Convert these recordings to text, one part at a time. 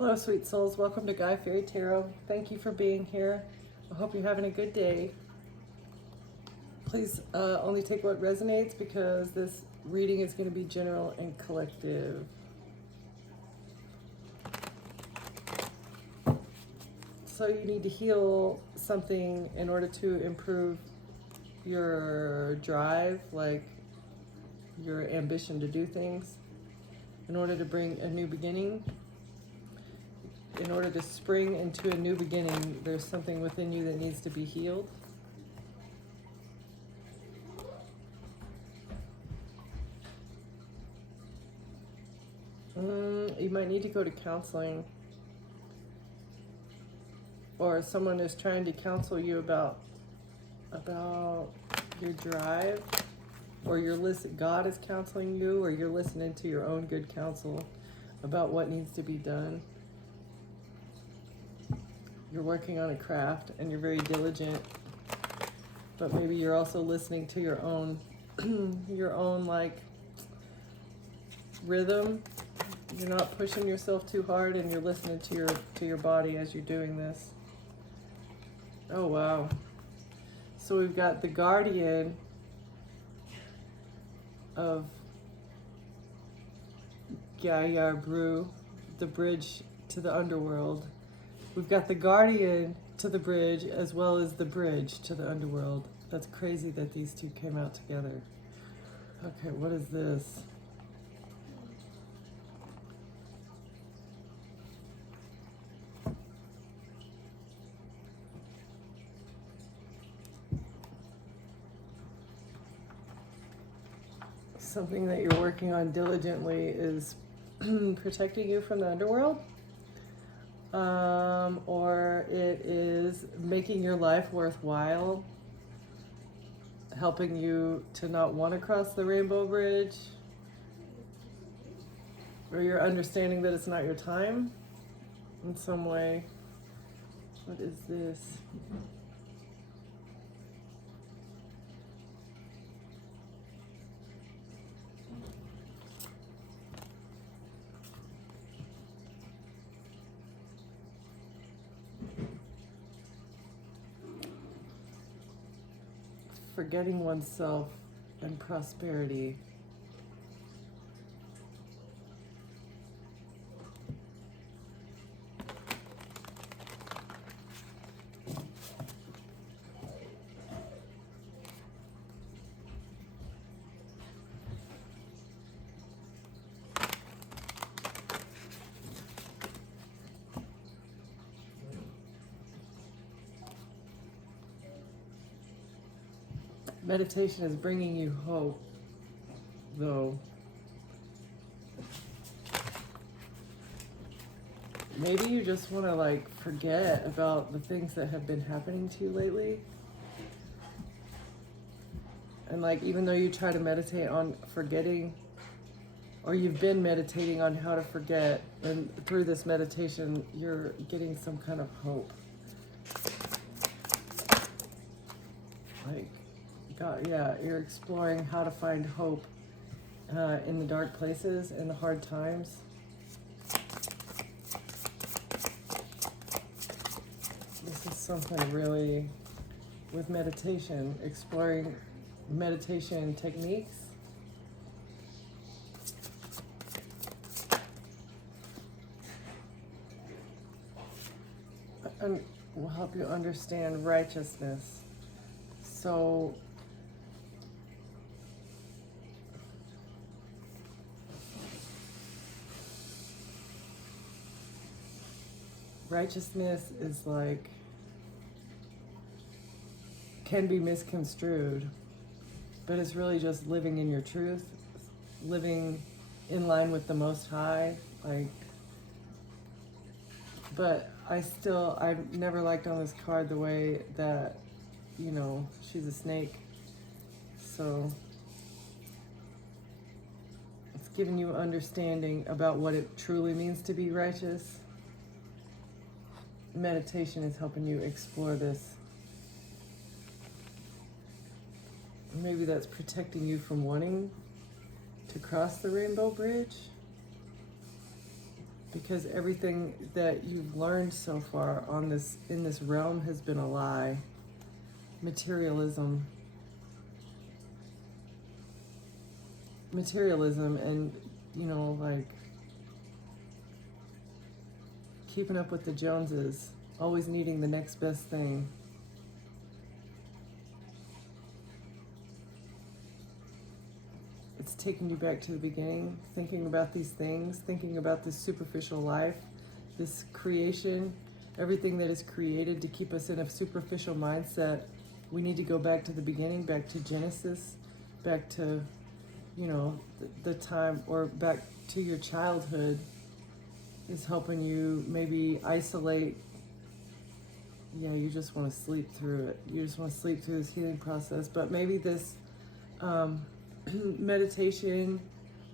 Hello, sweet souls. Welcome to Guy Fairy Tarot. Thank you for being here. I hope you're having a good day. Please only take what resonates because this reading is going to be general and collective. So you need to heal something in order to improve your drive, like your ambition to do things, in order to bring a new beginning. In order to spring into a new beginning, there's something within you that needs to be healed. You might need to go to counseling, or someone is trying to counsel you about your drive, or God is counseling you, or you're listening to your own good counsel about what needs to be done. You're working on a craft and you're very diligent, but maybe you're also listening to your own like rhythm. You're not pushing yourself too hard and you're listening to your body as you're doing this. Oh wow. So we've got the guardian of Gaia Brew, the bridge to the underworld. We've got the guardian to the bridge as well as the bridge to the underworld. That's crazy that these two came out together. Okay, what is this? Something that you're working on diligently is protecting you from the underworld. Or it is making your life worthwhile, helping you to not want to cross the rainbow bridge, or you're understanding that it's not your time in some way. What is this? Forgetting oneself and prosperity. Meditation is bringing you hope, though. Maybe you just want to like forget about the things that have been happening to you lately. And like, even though you try to meditate on forgetting, or you've been meditating on how to forget, and through this meditation, you're getting some kind of hope. Like, God, yeah, you're exploring how to find hope in the dark places, in the hard times. This is something really with meditation, exploring meditation techniques. And will help you understand righteousness. So righteousness is like, can be misconstrued, but it's really just living in your truth, living in line with the Most High. Like, but I've never liked on this card the way that, you know, she's a snake. So it's giving you understanding about what it truly means to be righteous. Meditation is helping you explore this. Maybe that's protecting you from wanting to cross the rainbow bridge. because everything that you've learned so far on this in this realm has been a lie. Materialism, and like keeping up with the Joneses, always needing the next best thing. It's taking you back to the beginning, thinking about these things, thinking about this superficial life, this creation, everything that is created to keep us in a superficial mindset. We need to go back to the beginning, back to Genesis, back to, the time, or back to your childhood, is helping you maybe isolate. Yeah, you just want to sleep through it. You just want to sleep through this healing process. But maybe this meditation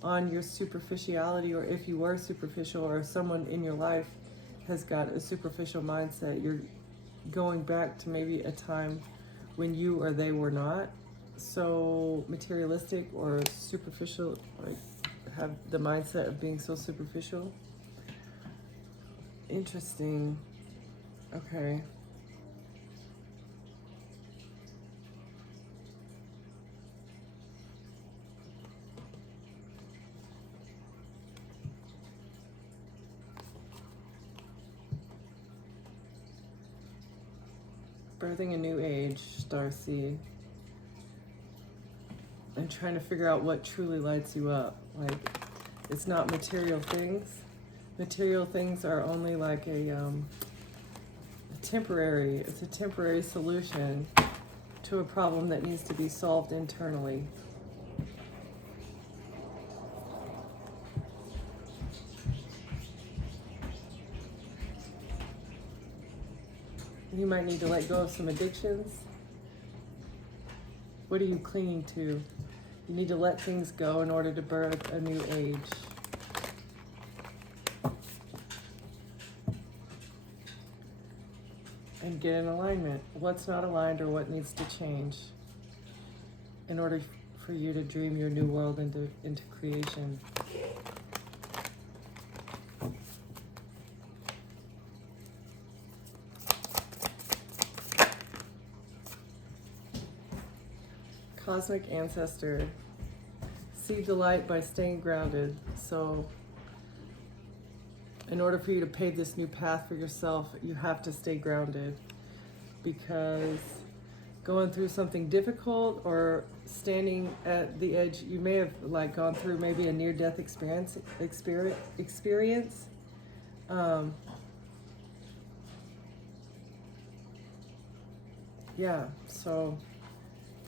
on your superficiality, or if you were superficial, or if someone in your life has got a superficial mindset, you're going back to maybe a time when you or they were not so materialistic or superficial, like have the mindset of being so superficial. Interesting. Okay. Birthing a new age, Starseed. And trying to figure out what truly lights you up. Like, it's not material things. Material things are only like it's a temporary solution to a problem that needs to be solved internally. You might need to let go of some addictions. What are you clinging to? You need to let things go in order to birth a new age. And get in alignment. What's not aligned, or what needs to change in order for you to dream your new world into creation. Cosmic ancestor, see the light by staying grounded. So in order for you to pave this new path for yourself, you have to stay grounded, because going through something difficult or standing at the edge, you may have like gone through maybe a near-death experience. So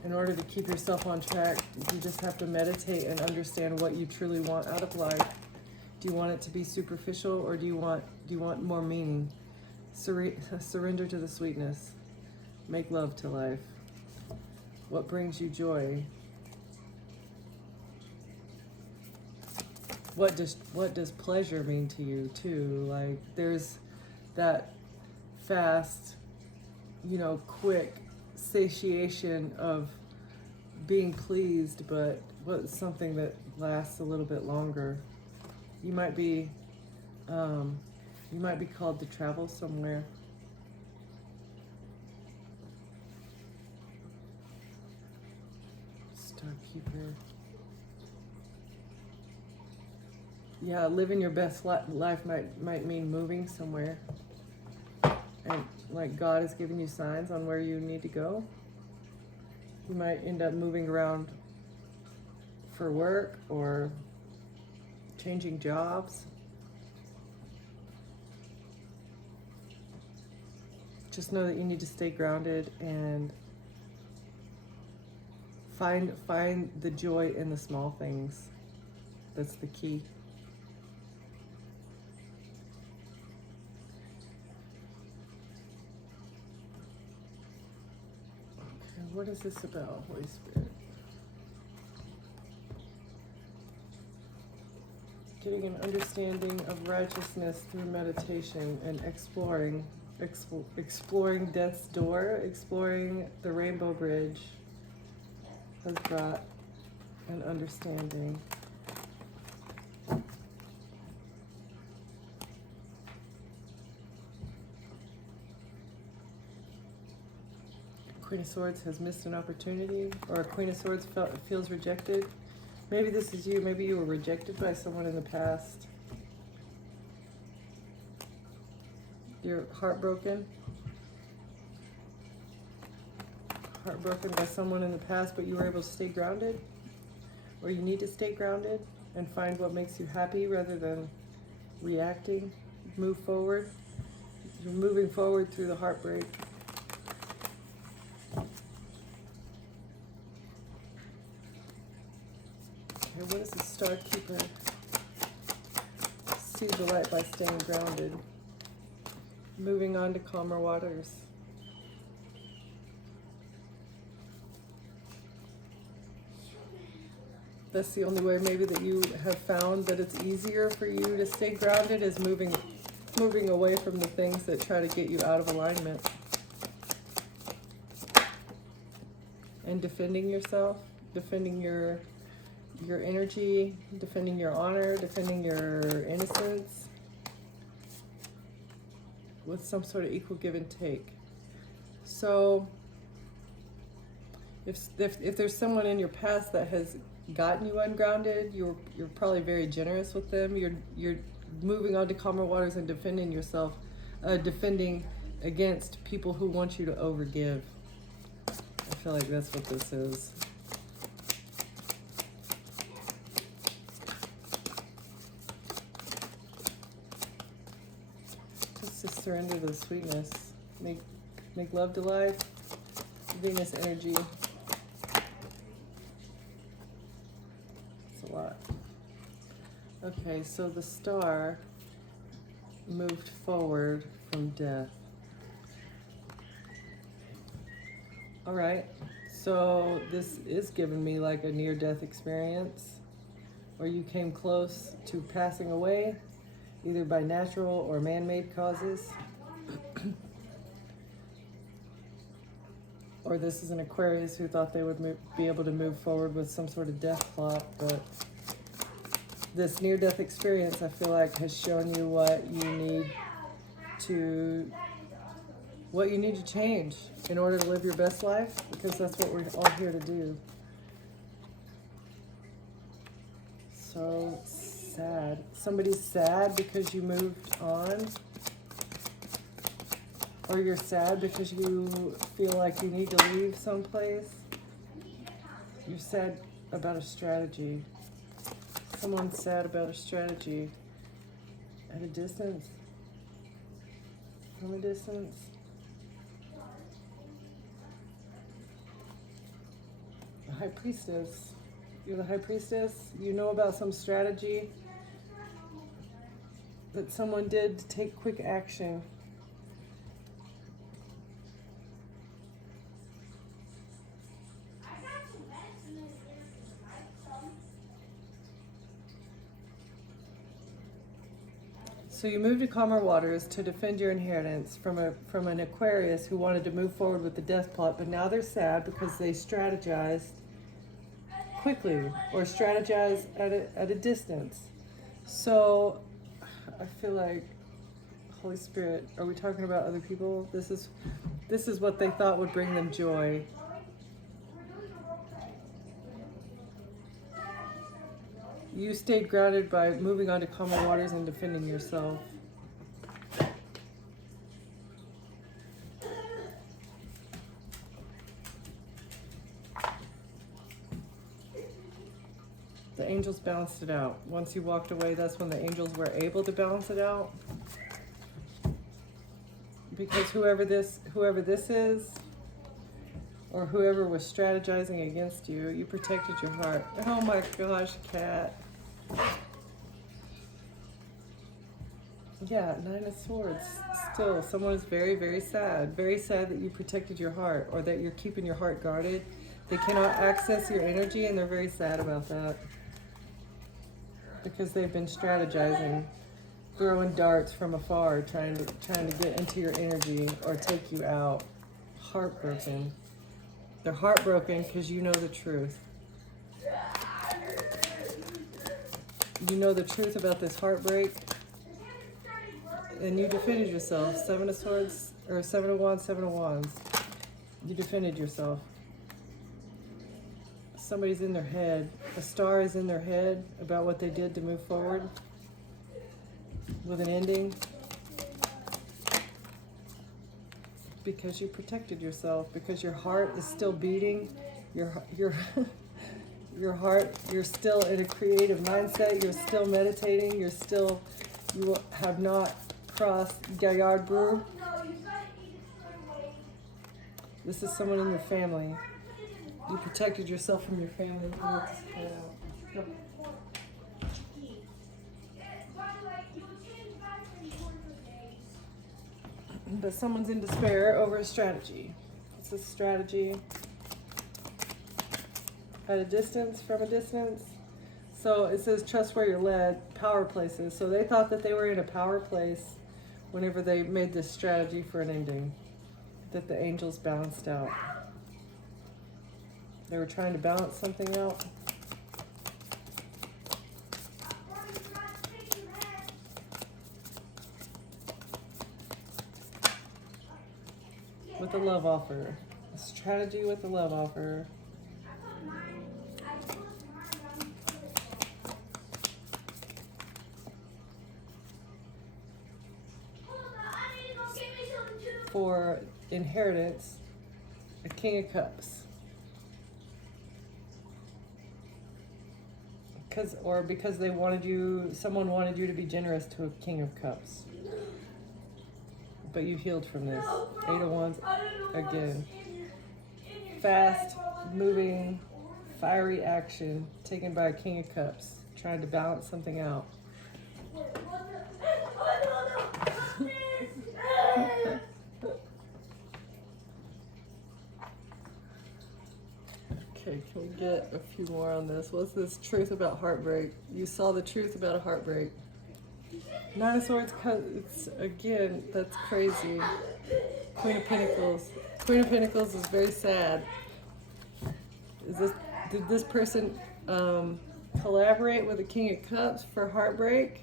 in order to keep yourself on track, you just have to meditate and understand what you truly want out of life. Do you want it to be superficial, or do you want more meaning? Surrender to the sweetness. Make love to life. What brings you joy? What does pleasure mean to you too? Like, there's that fast, quick satiation of being pleased, but what's something that lasts a little bit longer? You might be called to travel somewhere. Starkeeper. Yeah, living your best life might mean moving somewhere. And like God is giving you signs on where you need to go. You might end up moving around for work or changing jobs. Just know that you need to stay grounded and find the joy in the small things. That's the key. Okay, what is this about, Holy Spirit? Getting an understanding of righteousness through meditation and exploring death's door, exploring the Rainbow Bridge has brought an understanding. Queen of Swords has missed an opportunity, or Queen of Swords feels rejected. Maybe this is you. Maybe you were rejected by someone in the past. You're heartbroken. Heartbroken by someone in the past, but you were able to stay grounded. Or you need to stay grounded and find what makes you happy rather than reacting. Move forward. You're moving forward through the heartbreak. Okay, what is the Star Keeper? See the light by staying grounded. Moving on to calmer waters. That's the only way maybe that you have found that it's easier for you to stay grounded, is moving away from the things that try to get you out of alignment. And defending yourself, defending your energy, defending your honor, defending your innocence, with some sort of equal give and take. So if there's someone in your past that has gotten you ungrounded, you're probably very generous with them. You're moving on to calmer waters and defending yourself, defending against people who want you to overgive. I feel like that's what this is. Just surrender to the sweetness. Make love to life. Venus energy. It's a lot. Okay, so the Star moved forward from death. All right, so this is giving me like a near-death experience, or you came close to passing away, either by natural or man-made causes. Or this is an Aquarius who thought they would be able to move forward with some sort of death plot, but this near-death experience, I feel like, has shown you what you need to change in order to live your best life, because that's what we're all here to do. So sad. Somebody's sad because you moved on, or you're sad because you feel like you need to leave someplace. You're sad about a strategy. Someone's sad about a strategy at a distance, from a distance. The High Priestess. You're the High Priestess. You know about some strategy that someone did to take quick action. So you moved to calmer waters to defend your inheritance from an Aquarius who wanted to move forward with the death plot, but now they're sad because they strategized quickly or strategize at a distance. So I feel like, Holy Spirit, are we talking about other people? This is what they thought would bring them joy. You stayed grounded by moving on to calmer waters and defending yourself. The angels balanced it out. Once you walked away, that's when the angels were able to balance it out. Because whoever this is, or whoever was strategizing against you, you protected your heart. Oh my gosh, Cat. Yeah, Nine of Swords. Still, someone is very, very sad. Very sad that you protected your heart, or that you're keeping your heart guarded. They cannot access your energy, and they're very sad about that. Because they've been strategizing, throwing darts from afar, trying to get into your energy or take you out. Heartbroken. They're heartbroken because you know the truth. You know the truth about this heartbreak, and you defended yourself. Seven of Swords, or Seven of Wands, Seven of Wands. You defended yourself. Somebody's in their head. A star is in their head about what they did to move forward with an ending. Because you protected yourself, because your heart is still beating, your your heart, you're still in a creative mindset, you're still meditating, you have not crossed Gaillard Brew. This is someone in your family. You protected yourself from your family. But someone's in despair over a strategy. It's a strategy at a distance, from a distance. So it says trust where you're led, power places. So they thought that they were in a power place whenever they made this strategy for an ending, that the angels balanced out. They were trying to balance something out. With a love offer. A strategy with a love offer. For inheritance, a King of Cups. Because they wanted you, someone wanted you to be generous to a King of Cups. But you healed from this. 8 of Wands, again. Fast, moving, fiery action taken by a King of Cups, trying to balance something out. Okay, can we get a few more on this? What's this truth about heartbreak? You saw the truth about a heartbreak. 9 of Swords, it's, again, that's crazy. Queen of Pentacles. Queen of Pentacles is very sad. Did this person collaborate with the King of Cups for heartbreak?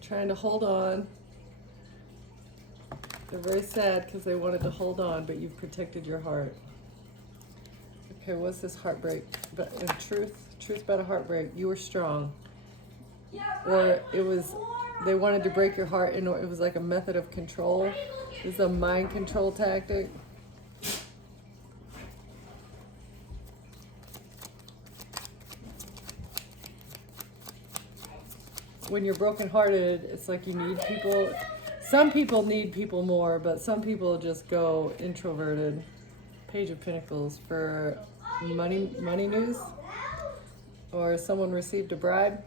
Trying to hold on. They're very sad because they wanted to hold on, but you've protected your heart. Okay, what's this heartbreak? But in truth about a heartbreak, you were strong. Or it was, they wanted to break your heart, and it was like a method of control. It's a mind control tactic. When you're brokenhearted, it's like you need people. Some people need people more, but some people just go introverted. Page of Pentacles for money news, or someone received a bribe.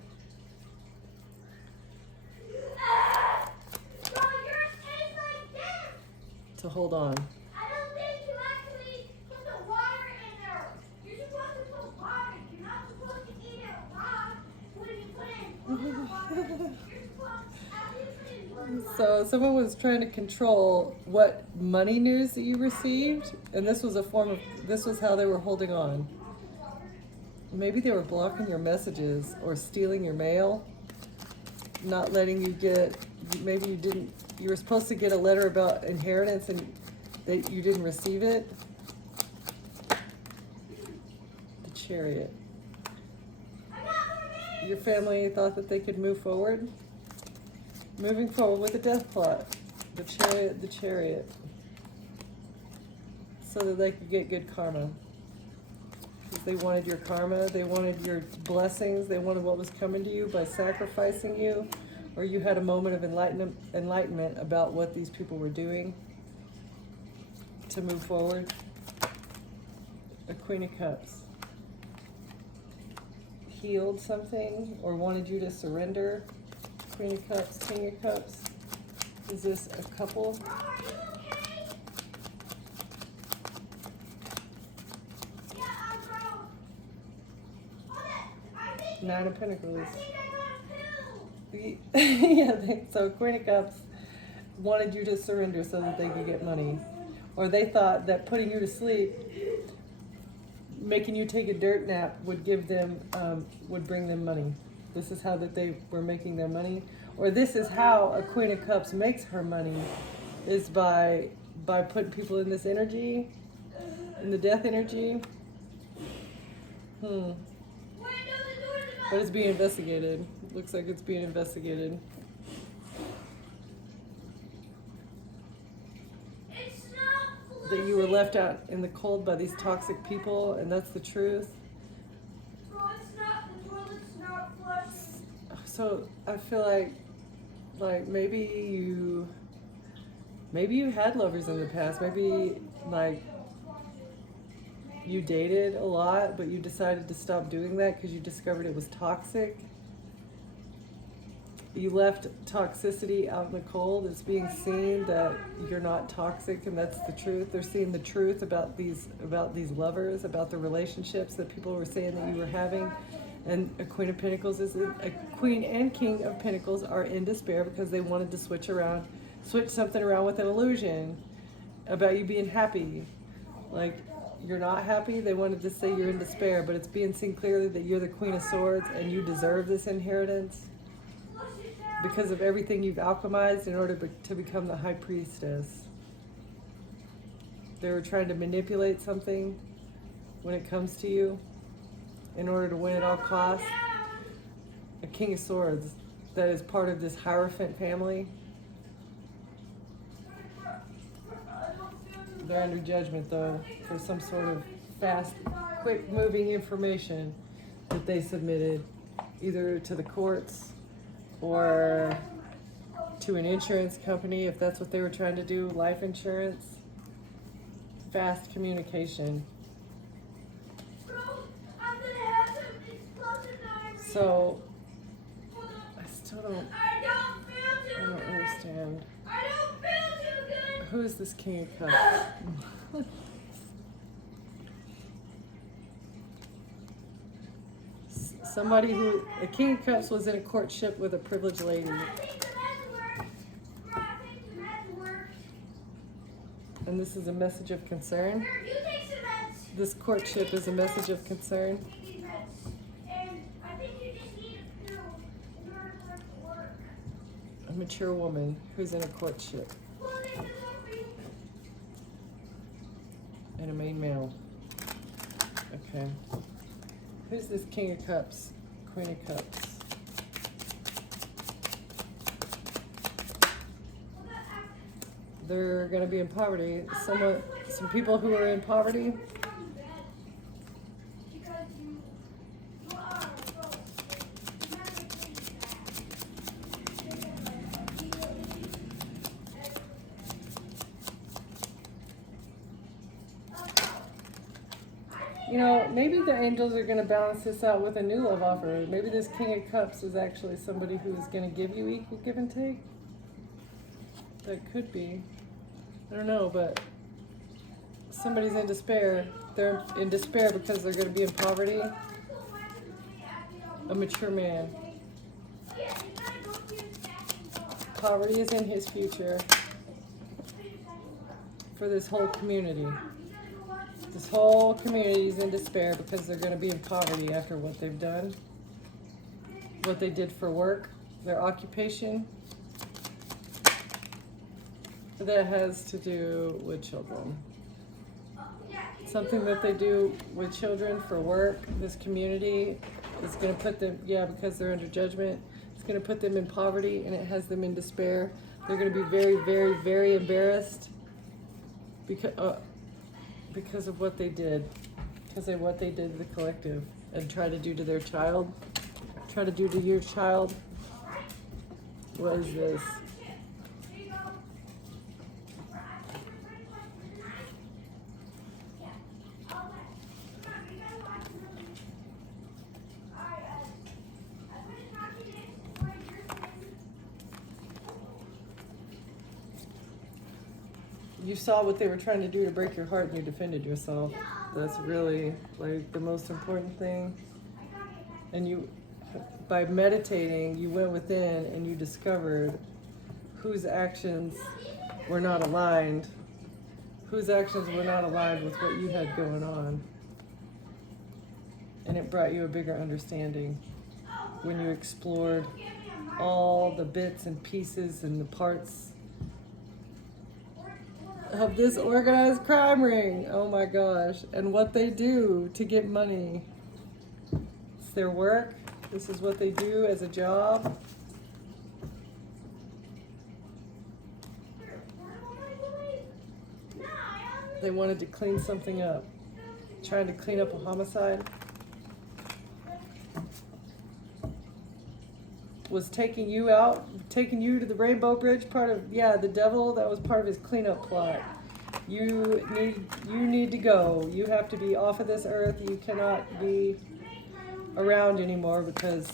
To hold on. I don't think you actually put the water in there. You're supposed to put water. You're not supposed to eat it raw when you put it in water. You're supposed to So someone was trying to control what money news that you received, and this was this was how they were holding on. Maybe they were blocking your messages or stealing your mail, not letting you get, maybe you were supposed to get a letter about inheritance and that you didn't receive it. The Chariot. Your family thought that they could move forward. Moving forward with a death plot. The Chariot. So that they could get good karma. Because they wanted your karma, they wanted your blessings, they wanted what was coming to you by sacrificing you, or you had a moment of enlightenment about what these people were doing to move forward. A Queen of Cups. Healed something or wanted you to surrender. Queen of Cups, King of Cups. Is this a couple? Nine of Pentacles. Yeah, so Queen of Cups wanted you to surrender so that they could get money. Or they thought that putting you to sleep, making you take a dirt nap would give them, would bring them money. This is how that they were making their money, or this is how a Queen of Cups makes her money, is by putting people in this energy, in the death energy. But it's being investigated. Looks like it's being investigated. It's not That you were left out in the cold by these toxic people, and that's the truth. Bro, it's not, the toilet's not flushing. So I feel like maybe you had lovers in the past. Maybe like you dated a lot, but you decided to stop doing that because you discovered it was toxic. You left toxicity out in the cold. It's being seen that you're not toxic, and that's the truth. They're seeing the truth about these lovers, about the relationships that people were saying that you were having. And a Queen of Pentacles is a Queen and King of Pentacles are in despair because they wanted to switch something around with an illusion about you being happy. Like, you're not happy. They wanted to say you're in despair, but it's being seen clearly that you're the Queen of Swords and you deserve this inheritance because of everything you've alchemized in order to become the High Priestess. They were trying to manipulate something when it comes to you in order to win at all costs. A King of Swords that is part of this Hierophant family. They're under judgment, though, for some sort of fast, quick-moving information that they submitted, either to the courts or to an insurance company, if that's what they were trying to do, life insurance. Fast communication. So, I still don't understand. Who is this King of Cups? Somebody who, a King of Cups was in a courtship with a privileged lady. And this is a message of concern. This courtship is a message of concern. A mature woman who's in a courtship. And a main male. Okay. Who's this King of Cups? Queen of Cups. They're going to be in poverty. Some people who are in poverty. You know, maybe the angels are going to balance this out with a new love offer. Maybe this King of Cups is actually somebody who is going to give you equal give and take. That could be. I don't know, but somebody's in despair. They're in despair because they're going to be in poverty. A mature man. Poverty is in his future for this whole community. This whole community is in despair because they're going to be in poverty after what they've done, what they did for work, their occupation. That has to do with children. Something that they do with children for work. This community is going to put them, because they're under judgment, it's going to put them in poverty, and it has them in despair. They're going to be very, very, very embarrassed because of what they did, because of what they did to the collective and try to do to their child, try to do to your child. What is this? You saw what they were trying to do to break your heart and you defended yourself. That's really like the most important thing. And you, by meditating, you went within and you discovered whose actions were not aligned, with what you had going on. And it brought you a bigger understanding. when you explored all the bits and pieces and the parts of this organized crime ring. Oh my gosh. And what they do to get money. It's their work. This is what they do as a job. They wanted to clean something up. Trying to clean up a homicide. Was taking you out, taking you to the Rainbow Bridge, part of, yeah, the devil, that was part of his cleanup plot. You need to go. You have to be off of this earth. You cannot be around anymore, because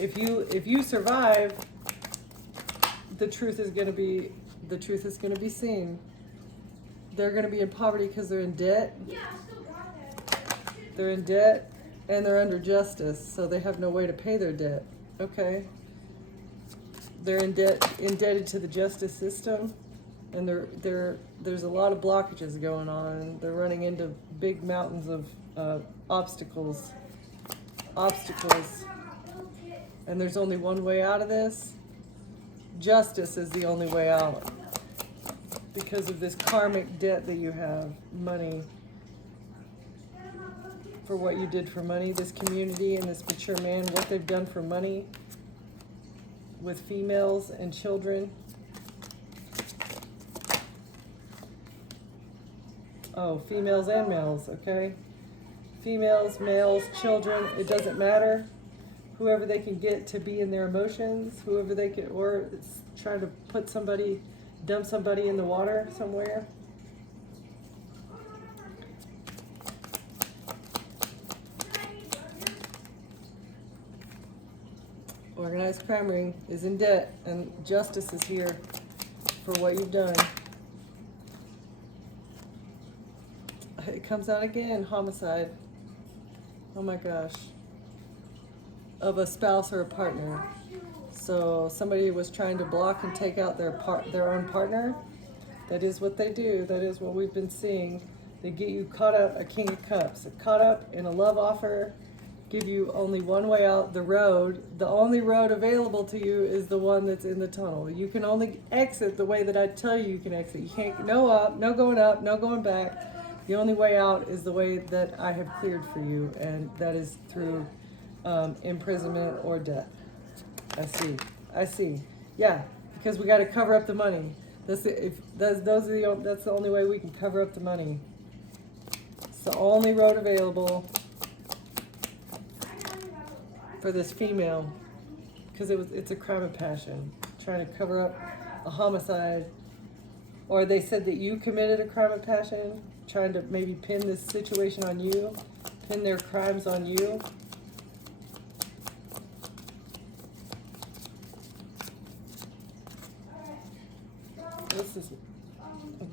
if you survive, the truth is going to be seen. They're going to be in poverty because they're in debt. They're in debt and they're under justice, so they have no way to pay their debt. Okay. They're indebted to the justice system, and there's a lot of blockages going on. They're running into big mountains of obstacles, and there's only one way out of this. Justice is the only way out, because of this karmic debt that you have. Money, for what you did for money. This community and this mature man, what they've done for money with females and children. Oh, females and males, okay? Females, males, children, it doesn't matter. Whoever they can get to be in their emotions, whoever they can, or it's trying to put somebody, dump somebody in the water somewhere. Organized crime ring is in debt, and justice is here for what you've done. It comes out again, homicide. Oh my gosh. Of a spouse or a partner. So somebody was trying to block and take out their own partner. That is what they do. That is what we've been seeing. They get you caught up, a King of Cups, caught up in a love offer. Give you only one way out, the road. The only road available to you is the one that's in the tunnel. You can only exit the way that I tell you can exit. You can't, no up, no going back. The only way out is the way that I have cleared for you, and that is through imprisonment or death. I see. Yeah, because we got to cover up the money. That's the only way we can cover up the money. It's the only road available for this female, because it's a crime of passion, trying to cover up a homicide, or they said that you committed a crime of passion, trying to maybe pin this situation on you, pin their crimes on you. This is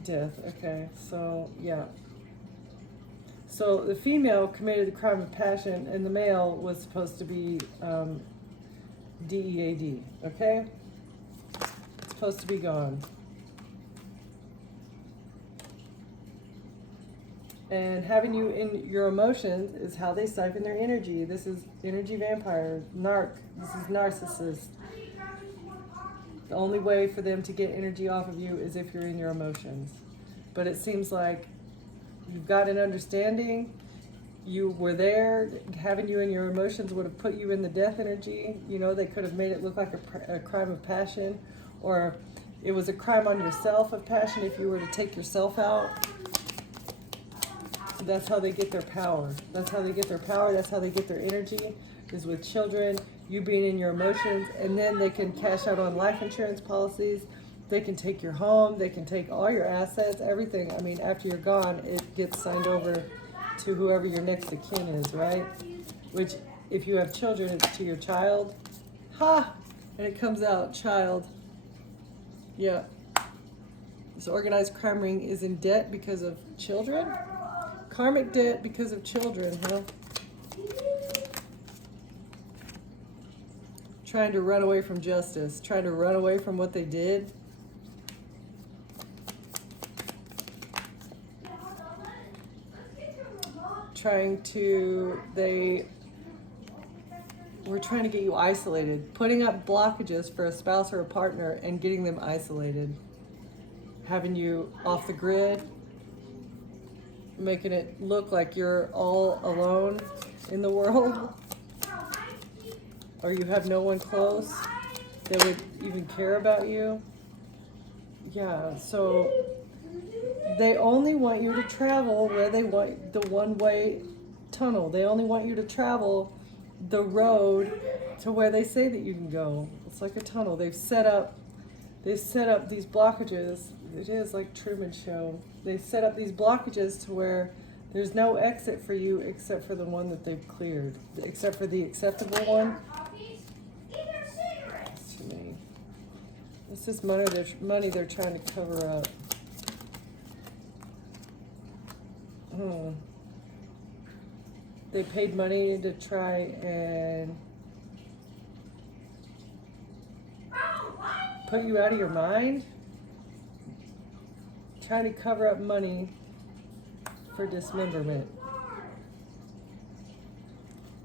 death. Okay, so yeah. So the female committed the crime of passion, and the male was supposed to be DEAD, okay? It's supposed to be gone. And having you in your emotions is how they siphon their energy. This is energy vampire, this is narcissist. The only way for them to get energy off of you is if you're in your emotions. But it seems like you've got an understanding, you were there, having you in your emotions would have put you in the death energy. You know, they could have made it look like a crime of passion, or it was a crime on yourself of passion if you were to take yourself out. That's how they get their power. That's how they get their power, that's how they get their energy, is with children, you being in your emotions, and then they can cash out on life insurance policies. They can take your home, they can take all your assets, everything. I mean, after you're gone, it gets signed over to whoever your next of kin is, right? Which, if you have children, it's to your child. Ha! And it comes out, child. Yeah. This organized crime ring is in debt because of children? Karmic debt because of children, huh? Trying to run away from justice, trying to run away from what they did. we're trying to get you isolated, putting up blockages for a spouse or a partner and getting them isolated, having you off the grid, making it look like you're all alone in the world, or you have no one close that would even care about you. Yeah, so they only want you to travel where they want the one-way tunnel. They only want you to travel the road to where they say that you can go. It's like a tunnel. They've set up these blockages. It is like Truman Show. They set up these blockages to where there's no exit for you except for the one that they've cleared, except for the acceptable one. It's too many. This is money they're trying to cover up. They paid money to try and put you out of your mind, trying to cover up money for dismemberment,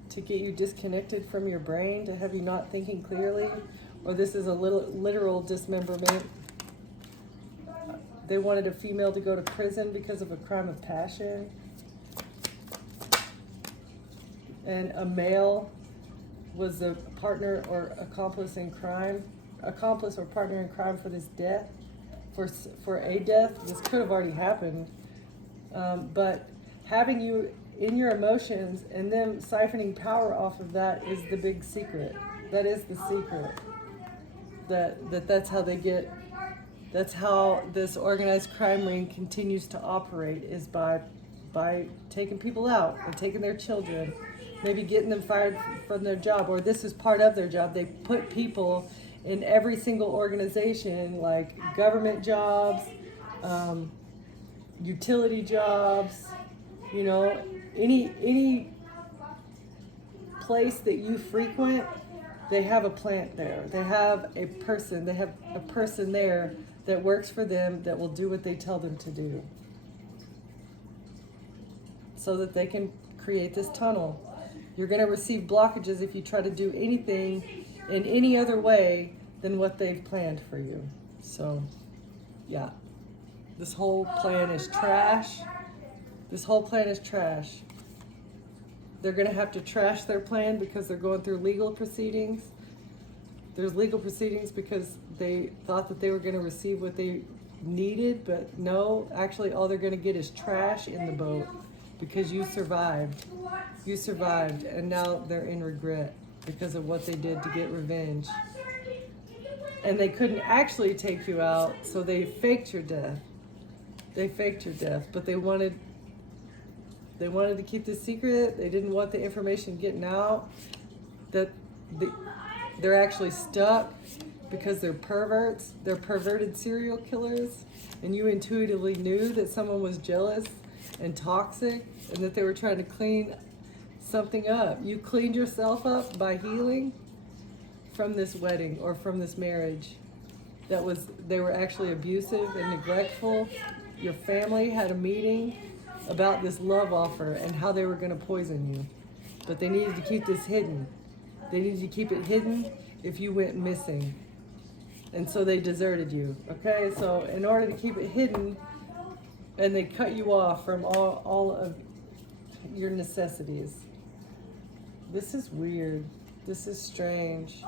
to get you disconnected from your brain, to have you not thinking clearly, or this is a literal dismemberment. They wanted a female to go to prison because of a crime of passion, and a male was a partner or accomplice in crime, accomplice or partner in crime for this death, for a death. This could have already happened, but having you in your emotions and them siphoning power off of that is the big secret. That is the secret. That's how they get. That's how this organized crime ring continues to operate, is by taking people out and taking their children, maybe getting them fired from their job, or this is part of their job. They put people in every single organization, like government jobs, utility jobs, you know, any place that you frequent, they have a plant there. They have a person there that works for them, that will do what they tell them to do, so that they can create this tunnel. You're going to receive blockages if you try to do anything in any other way than what they've planned for you. So, yeah, this whole plan is trash. This whole plan is trash. They're going to have to trash their plan because they're going through legal proceedings. There's legal proceedings because they thought that they were going to receive what they needed, but no, actually all they're going to get is trash in the boat, because you survived. You survived, and now they're in regret because of what they did to get revenge. And they couldn't actually take you out, so they faked your death. They faked your death, but they wanted to keep this secret. They didn't want the information getting out that they're actually stuck because they're perverts. They're perverted serial killers, and you intuitively knew that someone was jealous and toxic and that they were trying to clean something up. You cleaned yourself up by healing from this wedding or from this marriage. They were actually abusive and neglectful. Your family had a meeting about this love offer and how they were going to poison you. But they needed to keep this hidden. They needed to keep it hidden if you went missing. And so they deserted you. Okay, so in order to keep it hidden, and they cut you off from all of your necessities. This is weird. This is strange.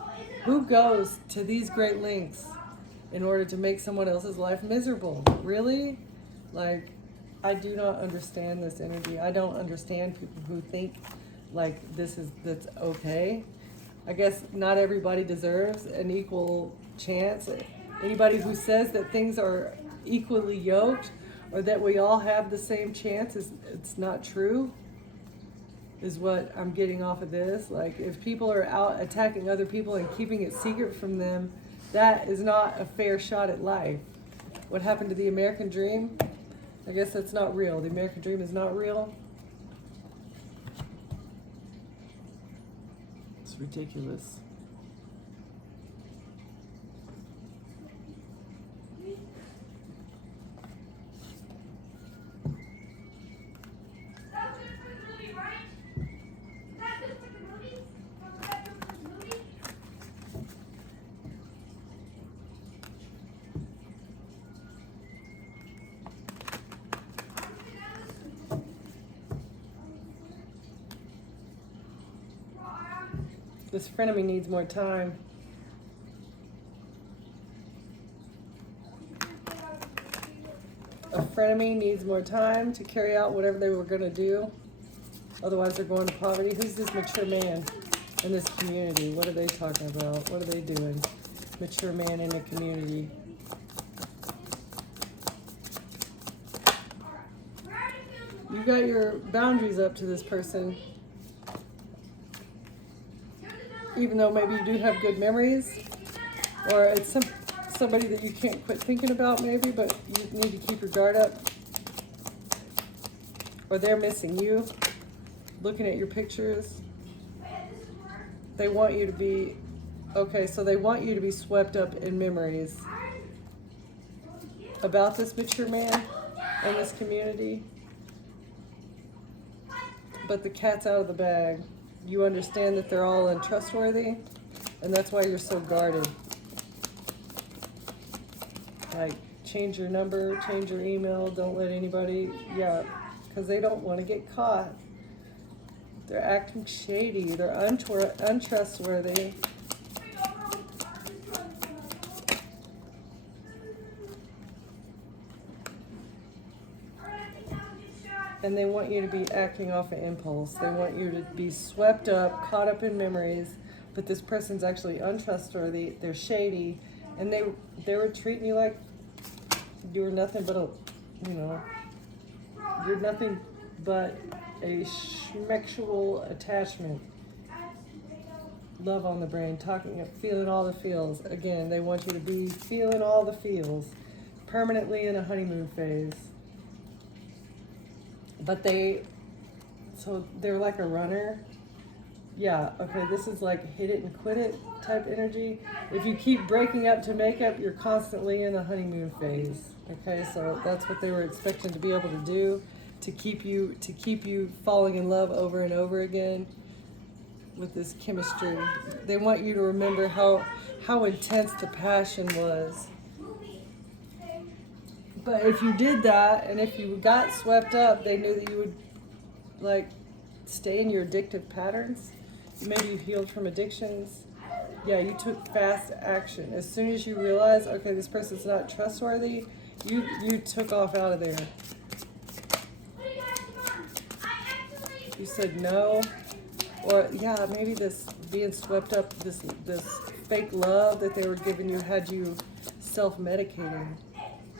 Who goes to these great lengths in order to make someone else's life miserable? Really? Like, I do not understand this energy. I don't understand people who think like that's okay. I guess not everybody deserves an equal chance. Anybody who says that things are equally yoked, or that we all have the same chance, it's not true, is what I'm getting off of this. Like, if people are out attacking other people and keeping it secret from them, that is not a fair shot at life. What happened to the American dream? I guess that's not real. The American dream is not real. It's ridiculous. This frenemy needs more time. A frenemy needs more time to carry out whatever they were going to do. Otherwise, they're going to poverty. Who's this mature man in this community? What are they talking about? What are they doing? Mature man in the community. You got your boundaries up to this person. Even though maybe you do have good memories, or it's somebody that you can't quit thinking about maybe, but you need to keep your guard up. Or they're missing you, looking at your pictures. They want you to be, okay, so they want you to be swept up in memories about this mature man in this community. But the cat's out of the bag. You understand that they're all untrustworthy, and that's why you're so guarded. Like, change your number, change your email, don't let anybody, because they don't want to get caught. They're acting shady, they're untrustworthy. And they want you to be acting off an impulse. They want you to be swept up, caught up in memories, but this person's actually untrustworthy, they're shady, and they were treating you like you were nothing but you're nothing but a schmexual attachment. Love on the brain, feeling all the feels. Again, they want you to be feeling all the feels, permanently in a honeymoon phase. But they're like a runner. Yeah, okay, this is like hit it and quit it type energy. If you keep breaking up to make up, you're constantly in a honeymoon phase. Okay, so that's what they were expecting to be able to do, to keep you falling in love over and over again with this chemistry. They want you to remember how intense the passion was. But if you did that, and if you got swept up, they knew that you would, like, stay in your addictive patterns. Maybe you healed from addictions. Yeah, you took fast action. As soon as you realized, okay, this person's not trustworthy, you took off out of there. You said no. Or, yeah, maybe this being swept up, this fake love that they were giving you had you self-medicating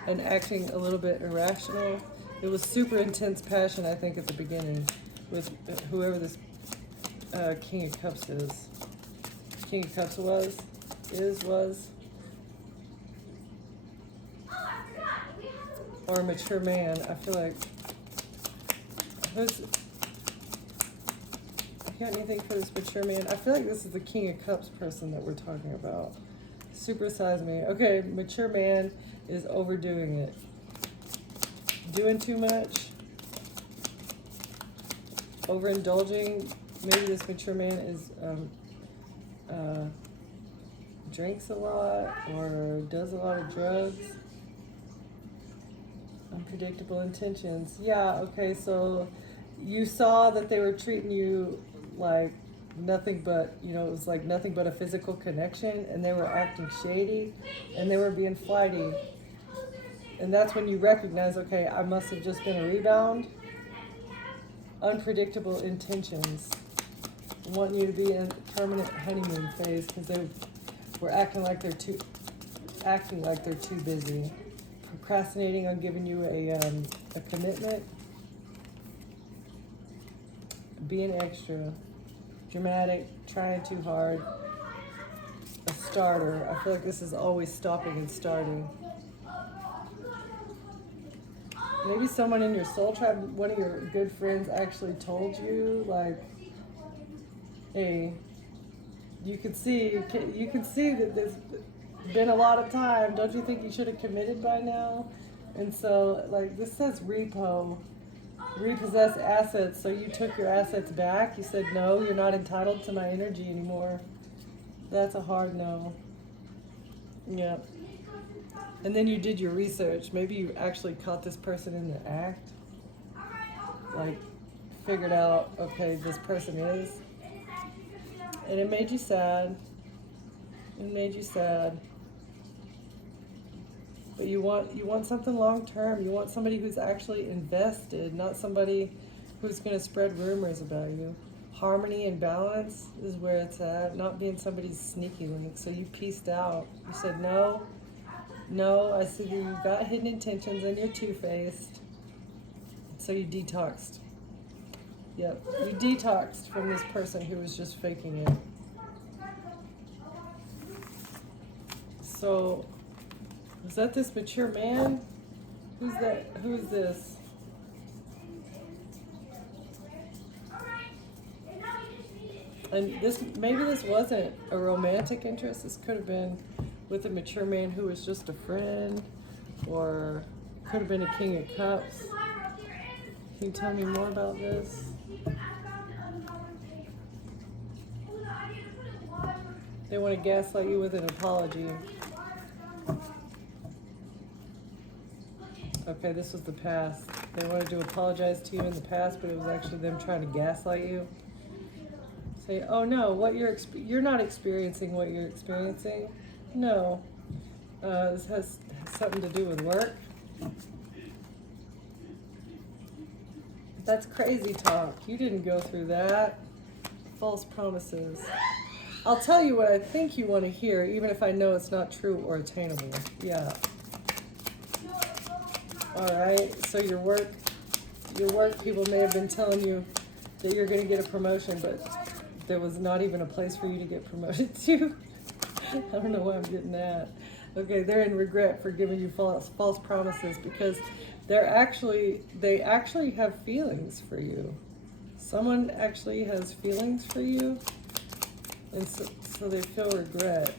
and acting a little bit irrational. It was super intense passion, I think, at the beginning with whoever this King of Cups is. King of Cups was. Or a mature man. I feel like, you got anything for this mature man? I feel like this is the King of Cups person that we're talking about. Supersize me. Okay, mature man is overdoing it. Doing too much. Overindulging. Maybe this mature man is drinks a lot or does a lot of drugs. Unpredictable intentions. Yeah, okay, so you saw that they were treating you like nothing but, it was like nothing but a physical connection, and they were acting shady, and they were being flighty. And that's when you recognize, okay, I must have just been a rebound. Unpredictable intentions. Want you to be in permanent honeymoon phase because they were acting like they're too busy. Procrastinating on giving you a commitment. Being extra. Dramatic, trying too hard, a starter. I feel like this is always stopping and starting. Maybe someone in your soul tribe, one of your good friends actually told you, like, hey, you can see that there's been a lot of time. Don't you think you should have committed by now? And so, like, this says repossess assets. So you took your assets back. You said, no, you're not entitled to my energy anymore. That's a hard no. Yeah. And then you did your research. Maybe you actually caught this person in the act. Like, figured out, okay, this person is. And it made you sad. It made you sad. But you want something long term. You want somebody who's actually invested, not somebody who's going to spread rumors about you. Harmony and balance is where it's at, not being somebody's sneaky link. So you pieced out. You said, no, I see that you've got hidden intentions and you're two-faced. So you detoxed. Yep, you detoxed from this person who was just faking it. So, is that this mature man? Who's that? Who's this? And maybe this wasn't a romantic interest. This could have been with a mature man who was just a friend, or could have been a king of cups. Can you tell me more about this? They want to gaslight you with an apology. Okay, this was the past. They wanted to apologize to you in the past, but it was actually them trying to gaslight you. Say, oh no, you're not experiencing what you're experiencing. No, this has something to do with work. That's crazy talk. You didn't go through that. False promises. I'll tell you what I think you want to hear, even if I know it's not true or attainable. Yeah. All right. So your work people may have been telling you that you're going to get a promotion, but there was not even a place for you to get promoted to. I don't know why I'm getting that. Okay, they're in regret for giving you false promises because they actually have feelings for you. Someone actually has feelings for you, and so they feel regret.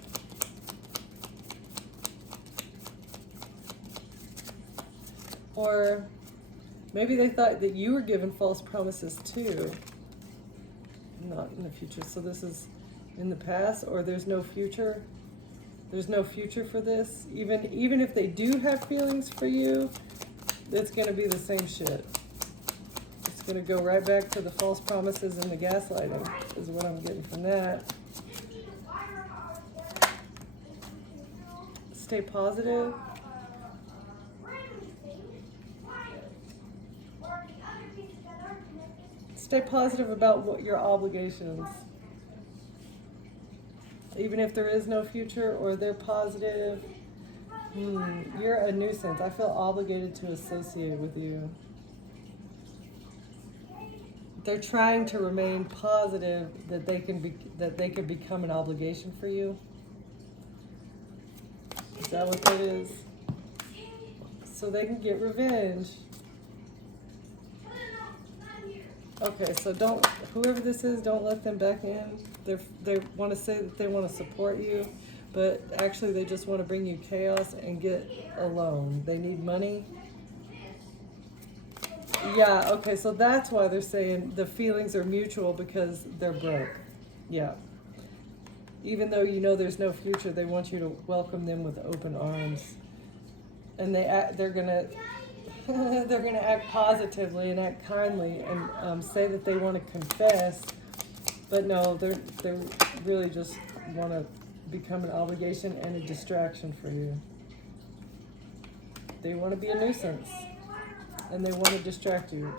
Or maybe they thought that you were given false promises too. Not in the future. So this is in the past, or there's no future. There's no future for this. Even if they do have feelings for you, it's going to be the same shit. It's going to go right back to the false promises and the gaslighting is what I'm getting from that. Stay positive. Stay positive about what your obligations. Even if there is no future or they're positive, you're a nuisance. I feel obligated to associate with you. They're trying to remain positive that they could become an obligation for you. Is that what that is? So they can get revenge. Okay, so whoever this is, don't let them back in. They want to say that they want to support you, but actually they just want to bring you chaos and get a loan. They need money. Yeah, okay, so that's why they're saying the feelings are mutual because they're broke. Yeah. Even though you know there's no future, they want you to welcome them with open arms. And they're gonna act positively and act kindly and say that they want to confess, but no, they really just want to become an obligation and a distraction for you. They want to be a nuisance, and they want to distract you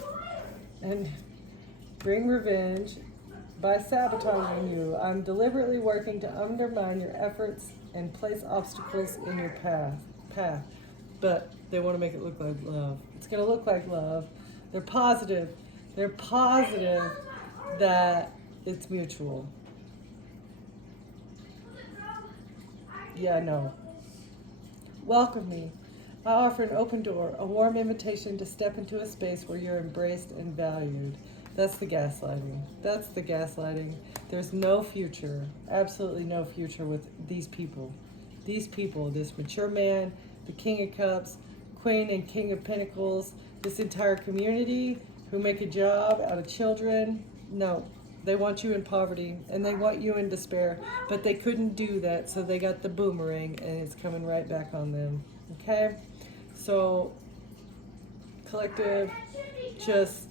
and bring revenge by sabotaging you. I'm deliberately working to undermine your efforts and place obstacles in your path. But they want to make it look like love. It's going to look like love. They're positive. They're positive that it's mutual. Yeah, no. Welcome me. I offer an open door, a warm invitation to step into a space where you're embraced and valued. That's the gaslighting. That's the gaslighting. There's no future, absolutely no future with these people. These people, this mature man, the King of Cups, Queen and King of Pentacles, this entire community who make a job out of children. No, they want you in poverty and they want you in despair, but they couldn't do that, so they got the boomerang and it's coming right back on them. Okay? So, collective, just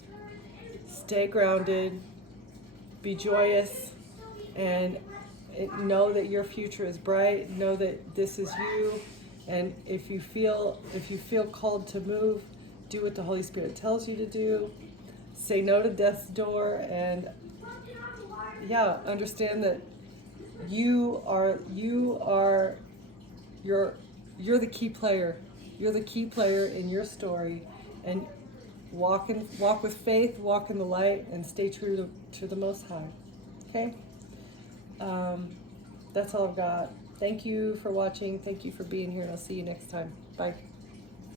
stay grounded, be joyous, and know that your future is bright. Know that this is you, and if you feel called to move, do what the Holy Spirit tells you to do. Say no to death's door, and yeah, understand that you're the key player. You're the key player in your story, and walk with faith, walk in the light, and stay true to the Most High. Okay. That's all I've got. Thank you for watching. Thank you for being here, and I'll see you next time. Bye.